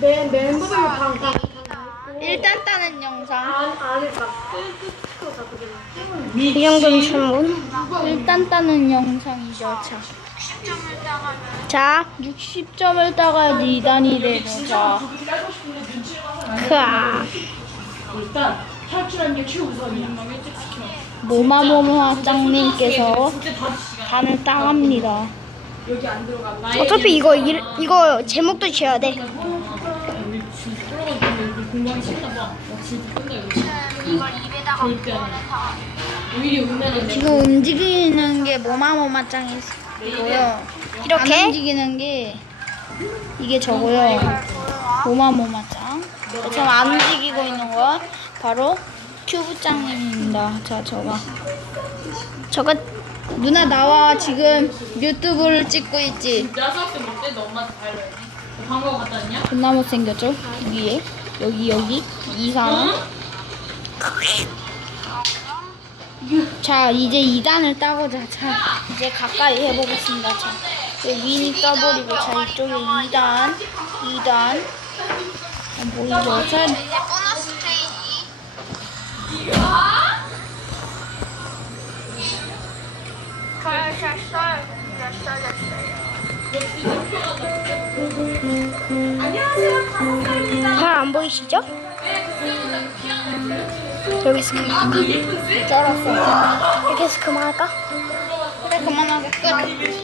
맨 멤버별로 방, 방, 방. 일단 따는 영상. 안, 안에 그냥. 이 정도는 충분. 일단 따는 영상이죠. 자. 자, 60점을 따가 2단이 되죠. 자. 크아. 일단 탈출하는 게 최우선이야. 모마모마 짱님께서 단을 따갑니다. 여기 안 들어갔나? 어차피 이거 일, 이거 제목도 지어야 돼. 공방이 싫나 봐. 나 진짜 끝나 이거. 절대 안 해. 오히려 은혜는 지금 움직이는 게 모마모마 짱이고요. 이렇게? 안 움직이는 게 이게 저고요. 모마모마 짱. 지금 안 움직이고 있는 건 바로 큐브 짱님입니다. 자, 저가. 저거 누나 나와 지금 유튜브를 찍고 있지. 내가 생각해 볼때 너 엄마한테 갖다 놨냐? 존나 못생겼죠? 위에. 여기 여기. 이상 자 이제 2단을 따고자. 자 이제 가까이 해보겠습니다. 자 미니 떠버리고 자 이쪽에 2단 2단. 보이죠? 자잘안 보이시죠? 여기서 그만. 쩔었어 이렇게 해서 그만할까? 그래 그만하고 끝